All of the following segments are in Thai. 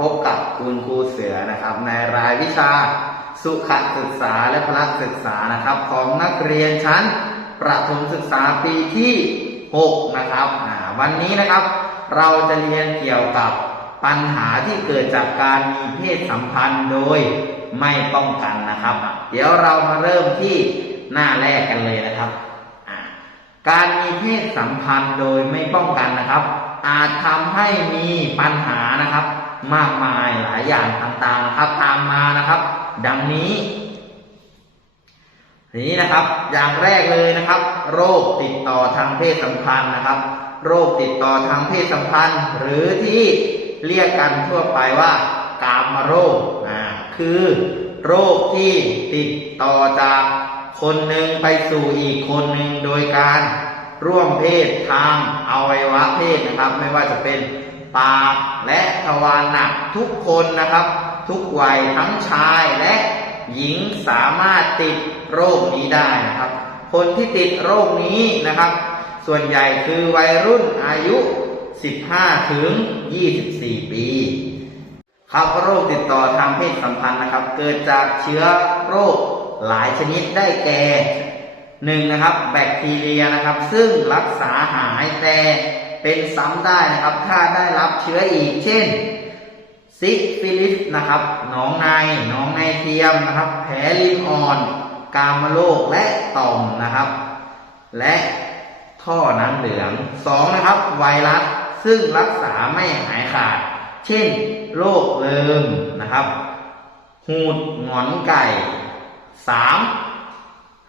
พบกับคุณครูเสือนะครับ ในรายวิชาสุขศึกษาและพละศึกษานะครับ ของนักเรียนชั้นประถมศึกษาปีที่ 6 นะครับ วันนี้นะครับ เราจะเรียนเกี่ยวกับปัญหาที่เกิดจากการมีเพศสัมพันธ์โดยไม่ป้องกันนะครับ เดี๋ยวเรามาเริ่มที่หน้าแรกกันเลยนะครับการมีเพศสัมพันธ์โดยไม่ป้องกันนะครับ อาจทำให้มีปัญหานะครับ มากมายหลายอย่างต่างๆนะครับตามมานะครับ ดังนี้ทีนี้นะครับอย่างแรกเลยนะครับ โรคติดต่อทางเพศสัมพันธ์นะครับ โรคติดต่อทางเพศสัมพันธ์ หรือที่เรียกกันทั่วไปว่ากามโรคอ่าคือโรคที่ติดต่อจากคนหนึ่งไปสู่อีกคนหนึ่งโดยการร่วมเพศทางอวัยวะเพศนะครับ ไม่ว่าจะเป็น ปากและทวารหนักทุกคนนะครับ ทุกวัยทั้งชายและหญิงสามารถติดโรคนี้ได้นะครับ คนที่ติดโรคนี้นะครับ ส่วนใหญ่คือวัยรุ่นอายุ 15 ถึง 24 ปีครับโรคติดต่อทางเพศสัมพันธ์นะครับ เกิดจากเชื้อโรคหลายชนิดได้แก่หนึ่งนะครับ แบคทีเรียนะครับ ซึ่งรักษาหายแต่ เป็นซ้ำได้นะครับ ถ้าได้รับเชื้ออีก เช่นซิฟิลิสนะครับหนองในหนองในเทียมนะครับ แผลลินอ่อน กามโรคและต่อมนะครับ และท่อน้ำเหลืองสองนะครับ ไวรัสซึ่งรักษาไม่หายขาด เช่น โรคเลิมนะครับ หูดหงอนไก่สาม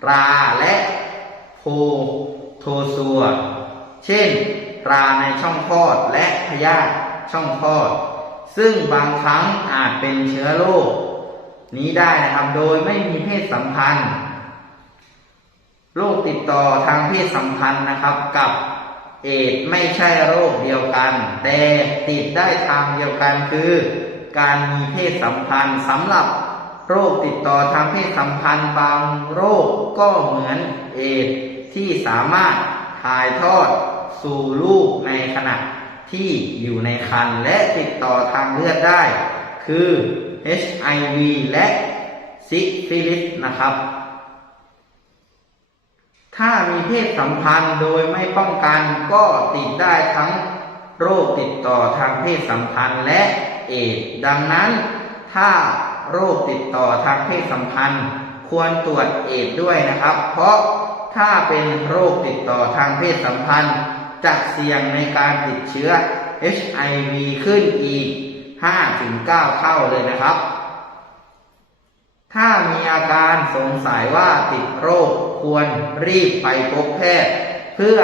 ราและโพโทซัว เช่น ราในช่องคลอดและพยาธิช่องคลอด ซึ่งบางครั้งอาจเป็นเชื้อโรคนี้ได้นะครับโดยไม่มีเพศสัมพันธ์โรคติดต่อทางเพศสัมพันธ์นะครับกับเอดไม่ใช่โรคเดียวกัน แต่ติดได้ทางเดียวกันคือ การมีเพศสัมพันธ์สำหรับโรคติดต่อทางเพศสัมพันธ์บางโรคก็เหมือนเอดที่สามารถถ่ายทอด สู่ลูกในขณะที่อยู่ในครรภ์และติดต่อทางเลือดได้ คือ HIV และซิฟิลิสนะครับ ถ้ามีเพศสัมพันธ์โดยไม่ป้องกันก็ติดได้ทั้งโรคติดต่อทางเพศสัมพันธ์และเอดส์ดังนั้น ถ้าโรคติดต่อทางเพศสัมพันธ์ ควรตรวจเอดส์ด้วยนะครับ เพราะถ้าเป็นโรคติดต่อทางเพศสัมพันธ์ จะเสี่ยงในการติดเชื้อ HIV ขึ้นอีก 5-9 เท่าเลยนะครับ ถ้ามีอาการสงสัยว่าติดโรคควรรีบไปพบแพทย์ เพื่อ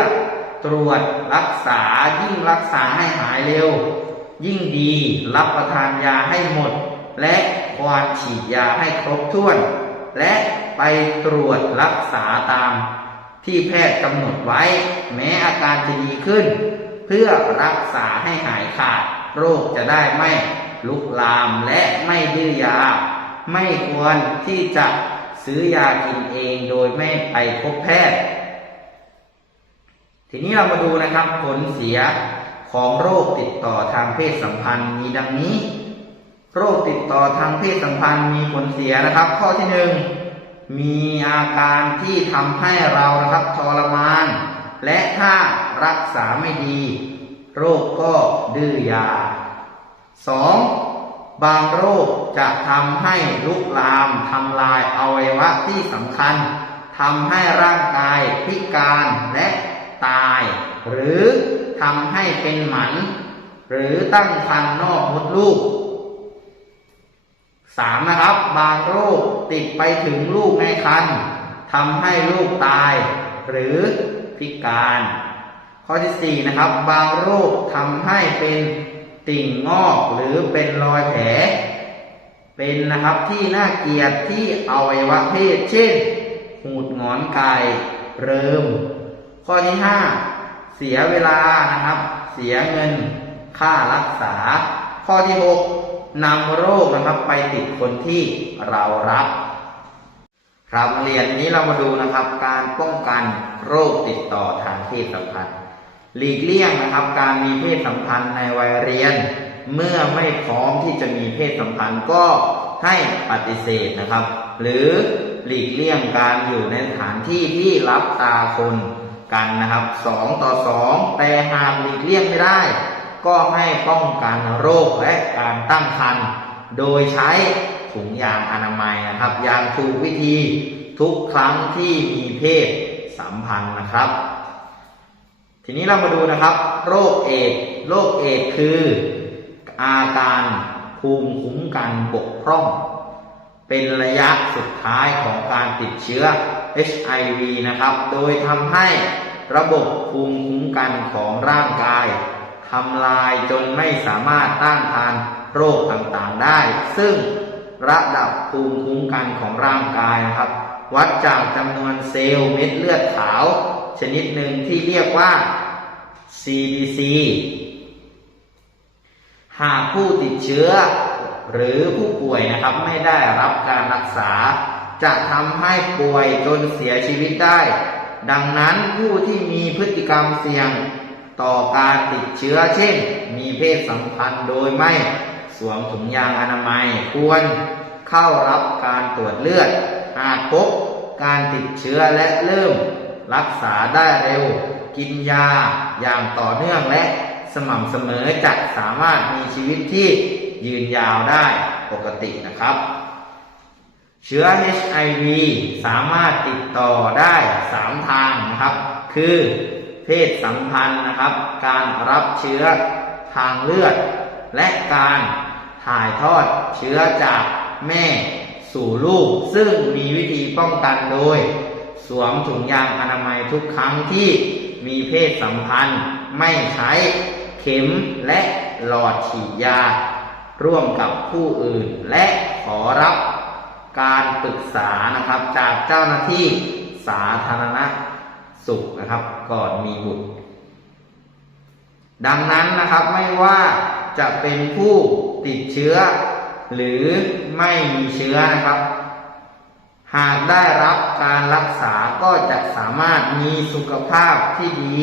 ตรวจรักษายิ่งรักษาให้หายเร็ว ยิ่งดีรับประทานยาให้หมด และควรฉีดยาให้ครบถ้วน และไปตรวจรักษาตาม ที่แพทย์กำหนดไว้ แม้อาการจะดีขึ้น เพื่อรักษาให้หายขาด โรคจะได้ไม่ลุกลามและไม่ดื้อยา ไม่ควรที่จะซื้อยากินเองโดยไม่ไปพบแพทย์ ทีนี้เรามาดูนะครับผลเสียของโรคติดต่อทางเพศสัมพันธ์มีดังนี้ โรคติดต่อทางเพศสัมพันธ์มีผลเสียนะครับ ข้อที่หนึ่ง มีอาการที่ทำให้เรานะครับทรมาน และถ้ารักษาไม่ดี โรคก็ดื้อยา 2. บางโรคจะทำให้ลุกลามทำลายอวัยวะที่สำคัญทำให้ร่างกายพิการและตาย หรือทำให้เป็นหมัน หรือตั้งครรภ์นอกมดลูก 3. นะครับ บางโรคติดไปถึงลูกในครรภ์ทำให้ลูกตาย หรือพิการ ข้อที่4นะครับ บางโรคทำให้เป็นติ่งงอกหรือเป็นรอยแผล เป็นนะครับที่น่าเกลียดที่อวัยวะเพศเช่น หูดงอนไก่เริม ข้อที่5เสียเวลานะครับ เสียเงิน ค่ารักษา ข้อที่6 นำโรคนะครับไปติดคนที่เรารัก ครับเรียนนี้เรามาดูนะครับ การป้องกันโรคติดต่อทางเพศสัมพันธ์หลีกเลี่ยงนะครับ การมีเพศสัมพันธ์ในวัยเรียน เมื่อไม่พร้อมที่จะมีเพศสัมพันธ์ก็ให้ปฏิเสธนะครับ หรือหลีกเลี่ยงการอยู่ในสถานที่ที่รับตาคนกันนะครับสองต่อสองแต่หากหลีกเลี่ยงไม่ได้ ก็ให้ป้องกันโรคและการตั้งครรภ์โดยใช้ถุงยางอนามัยนะครับอย่างถูกวิธีทุกครั้งที่มีเพศสัมพันธ์นะครับ ทีนี้เรามาดูนะครับ โรคเอดโรคเอดคืออาการภูมิคุ้มกันบกพร่อง เป็นระยะสุดท้ายของการติดเชื้อ HIV นะครับ โดยทำให้ระบบภูมิคุ้มกันของร่างกาย ทำลายจนไม่สามารถต้านทานโรคต่างๆได้ ซึ่งระดับภูมิคุ้มกันของร่างกายนะครับ วัดจากจำนวนเซลล์เม็ดเลือดขาว ชนิดหนึ่งที่เรียกว่า CDC หากผู้ติดเชื้อ หรือผู้ป่วยนะครับไม่ได้รับการรักษา จะทำให้ป่วยจนเสียชีวิตได้ ดังนั้นผู้ที่มีพฤติกรรมเสี่ยง ต่อการติดเชื้อเช่น มีเพศสัมพันธ์โดยไม่สวมถุงยางอนามัยควรเข้ารับการตรวจเลือด หากพบการติดเชื้อและเริ่มรักษาได้เร็ว กินยาอย่างต่อเนื่องและสม่ำเสมอจะสามารถมีชีวิตที่ยืนยาวได้ปกตินะครับ เชื้อ HIV สามารถติดต่อได้ 3 ทางนะครับ คือ เพศสัมพันธ์นะครับ การรับเชื้อทางเลือด และการถ่ายทอดเชื้อจากแม่สู่ลูก ซึ่งมีวิธีป้องกันโดย สวมถุงยางอนามัยทุกครั้งที่มีเพศสัมพันธ์ ไม่ใช้เข็มและหลอดฉีดยา ร่วมกับผู้อื่น และขอรับการปรึกษานะครับจากเจ้าหน้าที่สาธารณ สุขนะครับ ก่อนมีบุตร ดังนั้นนะครับไม่ว่าจะเป็นผู้ติดเชื้อ หรือไม่มีเชื้อนะครับ หากได้รับการรักษาก็จะสามารถมีสุขภาพที่ดี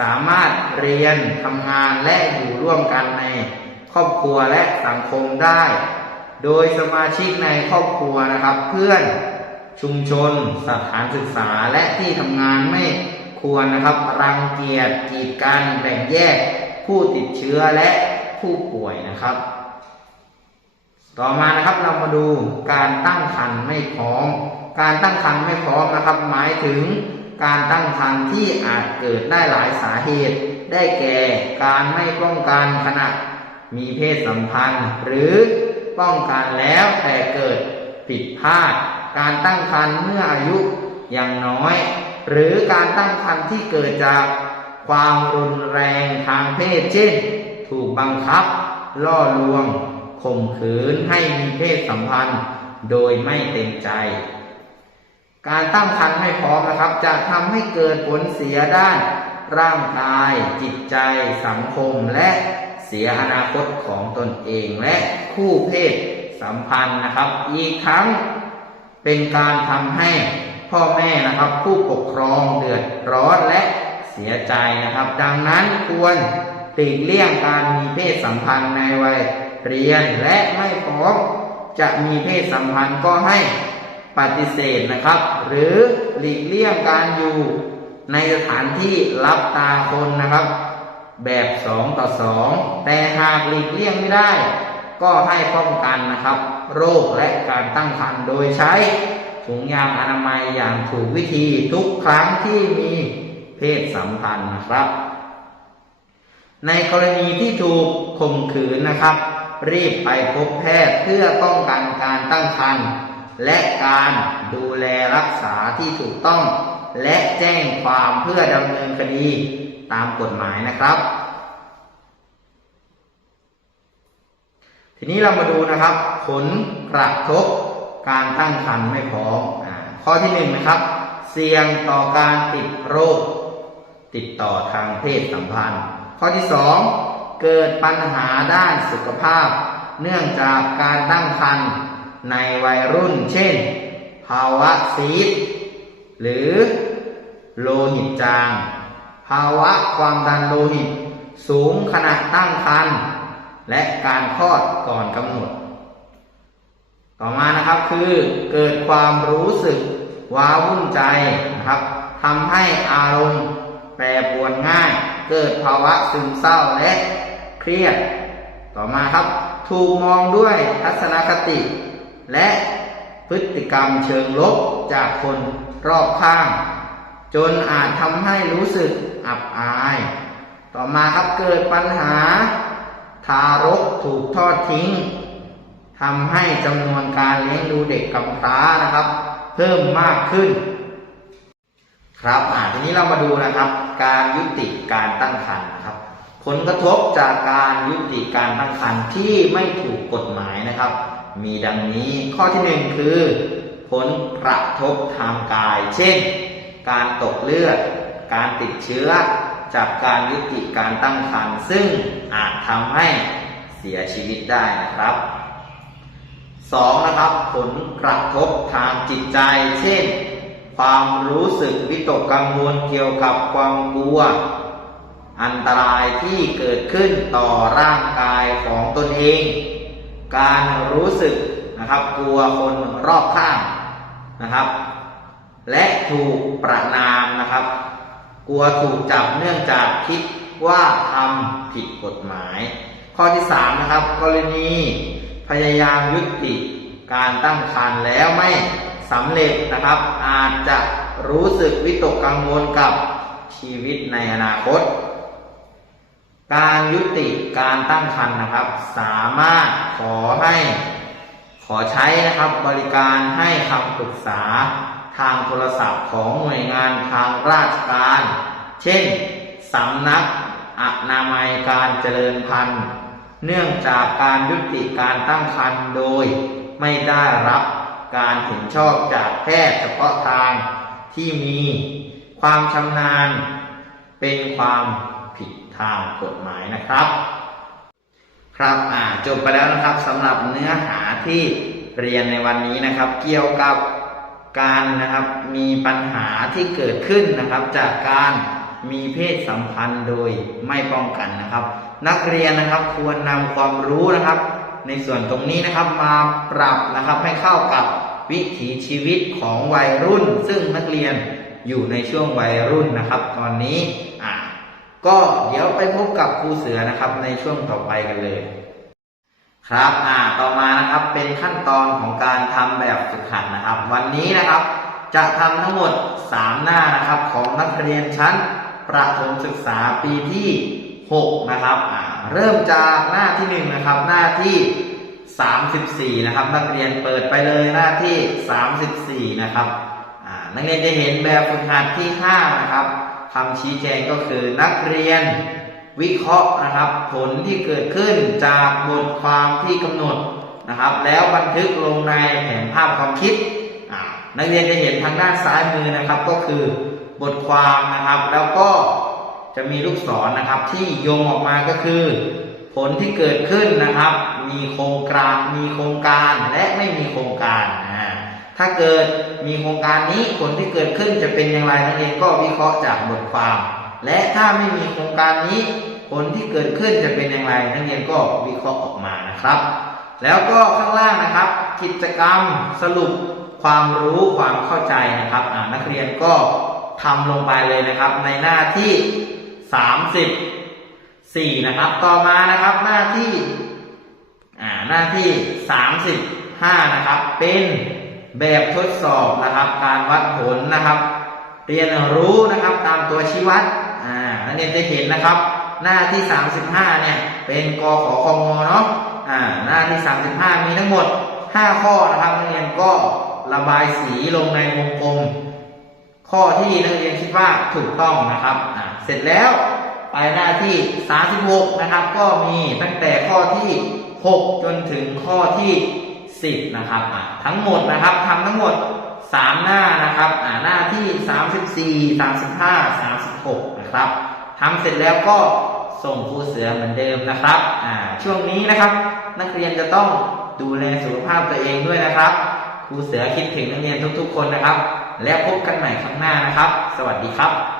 สามารถเรียนทำงานและอยู่ร่วมกันในครอบครัวและสังคมได้ โดยสมาชิกในครอบครัวนะครับ เพื่อน ชุมชน สถานศึกษาและที่ทำงานไม่ควรนะครับ รังเกียจกีดกันแบ่งแยก ผู้ติดเชื้อและผู้ป่วยนะครับ ต่อมานะครับเรามาดูการตั้งครรภ์ไม่พร้อม การตั้งครรภ์ไม่พร้อมนะครับ หมายถึงการตั้งครรภ์ที่อาจเกิดได้หลายสาเหตุ ได้แก่การไม่ป้องกันขณะมีเพศสัมพันธ์ หรือป้องกันแล้วแต่เกิดผิดพลาด การตั้งครรภ์เมื่ออายุยังน้อย หรือการตั้งครรภ์ที่เกิดจากความรุนแรงทางเพศ เช่น ถูกบังคับ ล่อลวงข่มขืนให้มีเพศสัมพันธ์ โดยไม่เต็มใจ การตั้งครรภ์ไม่พร้อมนะครับ จะทำให้เกิดผลเสียด้านร่างกาย จิตใจ สังคมและเสียอนาคตของตนเองและคู่เพศสัมพันธ์นะครับ อีกทั้ง เป็นการทำให้พ่อแม่นะครับ ผู้ปกครองเดือดร้อนและเสียใจนะครับ ดังนั้นควรหลีกเลี่ยงการมีเพศสัมพันธ์ในวัยเรียนและไม่พร้อมจะมีเพศสัมพันธ์ก็ให้ปฏิเสธนะครับ หรือหลีกเลี่ยงการอยู่ในสถานที่รับตาคนนะครับ แบบสองต่อสองแต่หากหลีกเลี่ยงไม่ได้ ก็ให้ป้องกันนะครับ โรคและการตั้งครรภ์โดยใช้ถุงยางอนามัยอย่างถูกวิธีทุกครั้งที่มีเพศสัมพันธ์นะครับ ในกรณีที่ถูกข่มขืนนะครับ รีบไปพบแพทย์เพื่อป้องกันการตั้งครรภ์และการดูแลรักษาที่ถูกต้อง และแจ้งความเพื่อดำเนินคดีตามกฎหมายนะครับ ทีนี้เรามาดูนะครับ ผลกระทบการตั้งครรภ์ไม่พร้อมอข้อที่หนึ่งนะครับ เสี่ยงต่อการติดโรค ติดต่อทางเพศสัมพันธ์ ข้อที่สองเกิดปัญหาด้านสุขภาพ เนื่องจากการตั้งครรภ์ในวัยรุ่น เช่น ภาวะซีดหรือโลหิตจาง ภาวะความดันโลหิต สูงขณะตั้งครรภ์ และการคลอดก่อนกำหนด ต่อมานะครับคือเกิดความรู้สึกว้าวุ่นใจนะครับทำให้อารมณ์แปรปรวนง่าย เกิดภาวะซึมเศร้าและเครียด ต่อมาครับ ถูกมองด้วยทัศนคติ และพฤติกรรมเชิงลบจากคนรอบข้าง จนอาจทำให้รู้สึกอับอาย ต่อมาครับเกิดปัญหา ทารกถูกทอดทิ้งทำให้จำนวนการเลี้ยงดูเด็กกำพร้านะครับ เพิ่มมากขึ้น ครับอ่าทีนี้เรามาดูนะครับ การยุติการตั้งครรภ์ครับ ผลกระทบจากการยุติการตั้งครรภ์ที่ไม่ถูกกฎหมายนะครับ มีดังนี้ข้อที่หนึ่งคือ ผลกระทบทางกาย เช่น การตกเลือด การติดเชื้อ จากการยุติการตั้งครรภ์ซึ่งอาจทำให้เสียชีวิตได้นะครับสองนะครับ ผลกระทบทางจิตใจ เช่น ความรู้สึกวิตกกังวลเกี่ยวกับความกลัว อันตรายที่เกิดขึ้นต่อร่างกายของตนเอง การรู้สึกนะครับกลัวคนรอบข้างนะครับ และถูกประนามนะครับ กลัวถูกจับเนื่องจากคิดว่าทำผิดกฎหมาย ข้อที่สามนะครับ กรณีพยายามยุติการตั้งครรภ์แล้วไม่สำเร็จนะครับ อาจจะรู้สึกวิตกกังวลกับชีวิตในอนาคต การยุติการตั้งครรภ์นะครับ สามารถขอให้ขอใช้นะครับบริการให้คำปรึกษา ทางโทรศัพท์ของหน่วยงานทางราชการ เช่นสำนักอนามัยการเจริญพันธุ์ เนื่องจากการยุติการตั้งครรภ์โดย ไม่ได้รับการเห็นชอบจากแพทย์เฉพาะทางที่มีความชำนาญ เป็นความผิดทางกฎหมายนะครับ ครับอ่าจบไปแล้วนะครับสำหรับเนื้อหาที่เรียนในวันนี้นะครับ เกี่ยวกับ การนะครับมีปัญหาที่เกิดขึ้นนะครับ จากการมีเพศสัมพันธ์โดยไม่ป้องกันนะครับ นักเรียนนะครับควรนำความรู้นะครับ ในส่วนตรงนี้นะครับมาปรับนะครับให้เข้ากับวิถีชีวิตของวัยรุ่น ซึ่งนักเรียนอยู่ในช่วงวัยรุ่นนะครับ ตอนนี้อ่าก็เดี๋ยวไปพบกับครูเสือนะครับในช่วงต่อไปกันเลย ครับอ่าต่อมานะครับเป็นขั้นตอนของการทำแบบฝึกหัดนะครับ วันนี้นะครับ จะทำทั้งหมด 3 หน้านะครับ ของนักเรียนชั้นประถมศึกษาปีที่ 6 นะครับอ่าเริ่มจากหน้าที่ 1 นะครับ หน้าที่ 34 นะครับ นักเรียนเปิดไปเลยหน้าที่ 34 นะครับอ่านักเรียนจะเห็นแบบฝึกหัดที่ 5 นะครับคำชี้แจงก็คือนักเรียน วิเคราะห์นะครับ ผลที่เกิดขึ้นจากบทความที่กำหนดนะครับ แล้วบันทึกลงในแผนภาพความคิดนักเรียนจะเห็นทางด้านซ้ายมือนะครับ ก็คือบทความนะครับ แล้วก็จะมีลูกศรนะครับ ที่โยงออกมาก็คือ ผลที่เกิดขึ้นนะครับ มีโครงการมีโครงการและไม่มีโครงการอ่าถ้าเกิดมีโครงการนี้ผลที่เกิดขึ้นจะเป็นอย่างไรนักเรียนก็วิเคราะห์จากบทความ และถ้าไม่มีโครงการนี้ ผลที่เกิดขึ้นจะเป็นอย่างไรนักเรียนก็วิเคราะห์ออกมานะครับ แล้วก็ข้างล่างนะครับ กิจกรรมสรุปความรู้ความเข้าใจนะครับนักเรียนก็ทำลงไปเลยนะครับ ในหน้าที่ 34 นะครับ ต่อมานะครับหน้าที่หน้าที่ 35 นะครับ เป็นแบบทดสอบนะครับ การวัดผลนะครับ เรียนรู้นะครับตามตัวชี้วัด นักเรียนจะเห็นนะครับ หน้าที่ 35 เนี่ย เป็นกขอคงเนาะอ่าหน้าที่ 35 มีทั้งหมด 5 ข้อนะครับนักเรียนก็ระบายสีลงในวงกลม ข้อที่นักเรียนคิดว่าถูกต้องนะครับอ่าเสร็จแล้วไปหน้าที่ 36 นะครับ ก็มีตั้งแต่ข้อที่ 6 จนถึงข้อที่ 10 นะครับอะทั้งหมดนะครับทำทั้งหมด 3 หน้านะครับอ่าหน้าที่ 34 35 36 นะครับ ทำเสร็จแล้วก็ส่งครูเสือเหมือนเดิมนะครับอ่าช่วงนี้นะครับ นักเรียนจะต้องดูแลสุขภาพตัวเองด้วยนะครับครูเสือคิดถึงนักเรียนทุกๆ คนนะครับ แล้วพบกันใหม่ครั้งหน้านะครับ สวัสดีครับ